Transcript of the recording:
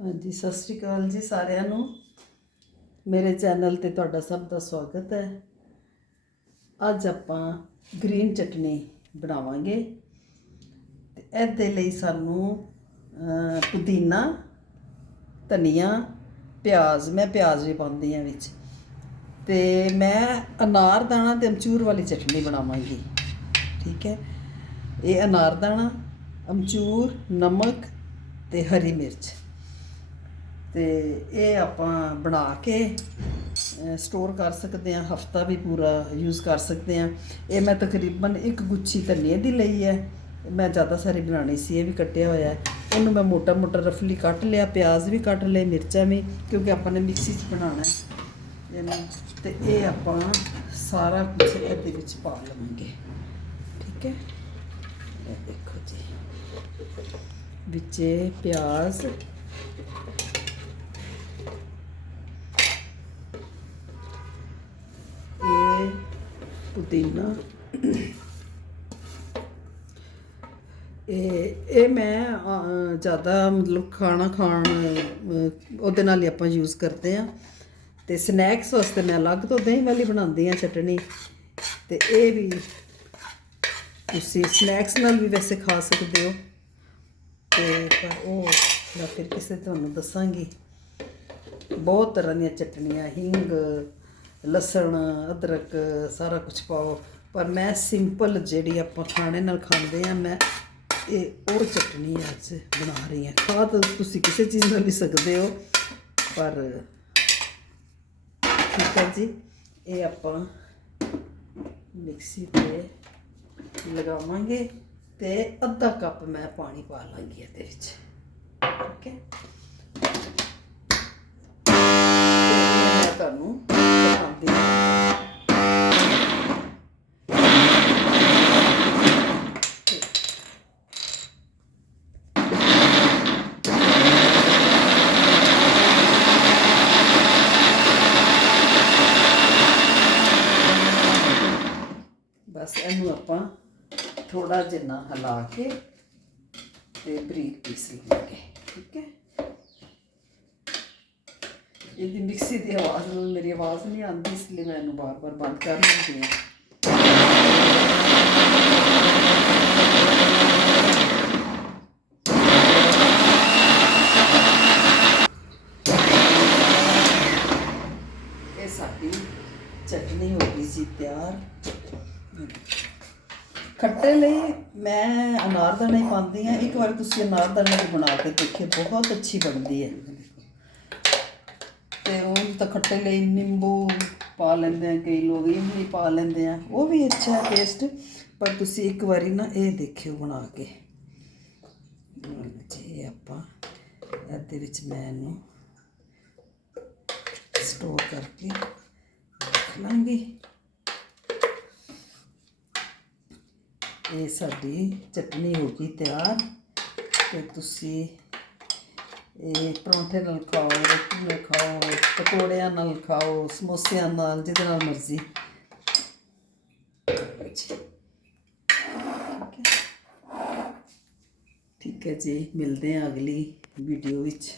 ਹਾਂਜੀ, ਸਤਿ ਸ਼੍ਰੀ ਅਕਾਲ ਜੀ ਸਾਰਿਆਂ ਨੂੰ। ਮੇਰੇ ਚੈਨਲ ਤੇ ਤੁਹਾਡਾ ਸਭ ਦਾ ਸਵਾਗਤ ਹੈ। ਅੱਜ ਆਪਾਂ ਗ੍ਰੀਨ ਚਟਨੀ ਬਣਾਵਾਂਗੇ। ਤੇ ਇਹਦੇ ਲਈ ਸਾਨੂੰ ਪੁਦੀਨਾ, ਧਨੀਆ, ਪਿਆਜ਼, ਮੈਂ ਪਿਆਜ਼ ਵੀ ਪਾਉਂਦੀ ਹਾਂ ਵਿੱਚ। ਤੇ ਮੈਂ ਅਨਾਰ ਦਾਣਾ ਤੇ ਅਮਚੂਰ ਵਾਲੀ ਚਟਨੀ ਬਣਾਵਾਂਗੀ। ਠੀਕ ਹੈ? ਇਹ ਅਨਾਰ ਦਾਣਾ, ਅਮਚੂਰ, ਨਮਕ ਤੇ ਹਰੀ ਮਿਰਚ। ਤੇ ਇਹ ਆਪਾਂ ਬਣਾ ਕੇ ਸਟੋਰ ਕਰ ਸਕਦੇ ਹਾਂ, ਹਫਤਾ ਵੀ ਪੂਰਾ ਯੂਜ਼ ਕਰ ਸਕਦੇ ਹਾਂ। ਇਹ ਮੈਂ ਤਕਰੀਬਨ ਇੱਕ ਗੁੱਛੀ ਧਨੀਏ ਦੀ ਲਈ ਹੈ। ਮੈਂ ਜ਼ਿਆਦਾ ਸਾਰੀ ਬਣਾਉਣੀ ਸੀ, ਇਹ ਵੀ ਕੱਟਿਆ ਹੋਇਆ ਹੈ। ਇਹਨੂੰ ਮੈਂ ਮੋਟਾ ਮੋਟਾ ਰਫਲੀ ਕੱਟ ਲਿਆ, ਪਿਆਜ਼ ਵੀ ਕੱਟ ਲਏ, ਮਿਰਚਾਂ ਵੀ, ਕਿਉਂਕਿ ਆਪਾਂ ਨੇ ਮਿਕਸੀ 'ਚ ਬਣਾਉਣਾ ਹੈ। ਇਹਨੂੰ, ਤੇ ਇਹ ਆਪਾਂ ਸਾਰਾ ਕੁਝ ਇਹਦੇ ਵਿੱਚ ਪਾ ਲਵਾਂਗੇ। ਠੀਕ ਹੈ? ਇਹ ਦੇਖੋ ਜੀ। ਵਿੱਚ ਪਿਆਜ਼ ਪੁਦੀਨਾ। ਇਹ ਇਹ ਮੈਂ ਜ਼ਿਆਦਾ ਮਤਲਬ ਖਾਣਾ ਖਾਣ ਉਹਦੇ ਨਾਲ ਹੀ ਆਪਾਂ ਯੂਜ਼ ਕਰਦੇ ਆ ਤੇ ਸਨੈਕਸ ਵਾਸਤੇ ਮੈਂ ਅਲੱਗ ਤੋਂ ਦਹੀਂ ਵਾਲੀ ਬਣਾਉਂਦੀ ਆ ਚਟਣੀ ਤੇ ਇਹ ਵੀ ਤੁਸੀਂ ਸਨੈਕਸ ਨਾਲ ਵੀ ਵੈਸੇ ਖਾ ਸਕਦੇ ਹੋ। ਤੇ ਪਰ ਉਹ ਮੈਂ ਫਿਰ ਕਿਸੇ ਤੁਹਾਨੂੰ ਦੱਸਾਂਗੀ। ਬਹੁਤ ਤਰ੍ਹਾਂ ਦੀਆਂ ਚਟਣੀਆਂ ਹਿੰਗ ਲਸਣ, ਅਦਰਕ, ਸਾਰਾ ਕੁਝ ਪਾਓ। ਪਰ ਮੈਂ ਸਿੰਪਲ ਜਿਹੜੀ ਆਪਾਂ ਖਾਣੇ ਨਾਲ ਖਾਂਦੇ ਆ, ਮੈਂ ਇਹ ਉਹ ਚਟਨੀ ਅੱਜ ਬਣਾ ਰਹੀ ਹਾਂ। ਖਾ ਤਾਂ ਤੁਸੀਂ ਕਿਸੇ ਚੀਜ਼ ਨਾਲ ਵੀ ਸਕਦੇ ਹੋ, ਪਰ ਠੀਕ ਹੈ ਜੀ, ਇਹ ਆਪਾਂ ਮਿਕਸੀ ਤੇ ਲਗਾਵਾਂਗੇ ਤੇ ਅੱਧਾ ਕੱਪ ਮੈਂ ਪਾਣੀ ਪਾ ਲਾਂਗੀ ਇਹਦੇ ਵਿੱਚ। ਠੀਕ ਹੈ? ਬਸ ਇਹਨੂੰ ਆਪਾਂ ਥੋੜਾ ਜਿੰਨਾ ਹਿਲਾ ਕੇ ਤੇ ਬਰੀਕ ਪੀਸ ਲਵਾਂਗੇ ਠੀਕ ਹੈ? ਇਹਦੀ ਮਿਕਸੀ ਦੀ ਆਵਾਜ਼ ਨਾਲ ਮੇਰੀ ਆਵਾਜ਼ ਨਹੀਂ ਆਉਂਦੀ, ਇਸ ਲਈ ਮੈਂ ਇਹਨੂੰ ਬਾਰ-ਬਾਰ ਬੰਦ ਕਰ ਦਿੰਦੀ ਹਾਂ। ਇਹ ਸਾਡੀ ਚਟਨੀ ਹੋ ਗਈ ਸੀ ਤਿਆਰ। ਖੱਟੇ ਲਈ ਮੈਂ ਅਨਾਰਦਾਨਾ ਹੀ ਪਾਉਂਦੀ ਹਾਂ। ਇੱਕ ਵਾਰ ਤੁਸੀਂ ਅਨਾਰਦਾਨਾ ਦੀ ਬਣਾ ਕੇ ਦੇਖਿਓ, ਬਹੁਤ ਅੱਛੀ ਬਣਦੀ ਹੈ। ਤੇ ਉਹ ਤਾਂ ਖੱਟੇ ਲਈ ਨਿੰਬੂ ਪਾ ਲੈਂਦੇ ਆ ਕਈ ਲੋਕ ਇਮਲੀ ਪਾ ਲੈਂਦੇ ਆ ਉਹ ਵੀ ਅੱਛਾ ਹੈ ਟੇਸਟ ਪਰ ਤੁਸੀਂ ਇੱਕ ਵਾਰੀ ਨਾ ਇਹ ਦੇਖਿਓ ਬਣਾ ਕੇ। ਜੀ ਆਪਾਂ ਇਹਦੇ ਵਿੱਚ ਮੈਂ ਇਹਨੂੰ ਸਟੋਰ ਕਰਕੇ ਰੱਖ ਲਾਂਗੀ। ਇਹ ਸਾਡੀ ਚਟਨੀ ਹੋ ਗਈ ਤਿਆਰ ਤੇ ਤੁਸੀਂ ਇਹ ਪਰੌਂਠੇ ਨਾਲ ਖਾਓ, ਰੋਟੀ ਨਾਲ ਖਾਓ, ਪਕੌੜਿਆਂ ਨਾਲ ਖਾਓ, ਸਮੋਸਿਆਂ ਨਾਲ, ਜਿਹਦੇ ਨਾਲ ਮਰਜ਼ੀ। ਠੀਕ ਹੈ। ਜੀ, ਮਿਲਦੇ ਹਾਂ ਅਗਲੀ ਵੀਡੀਓ ਵਿੱਚ।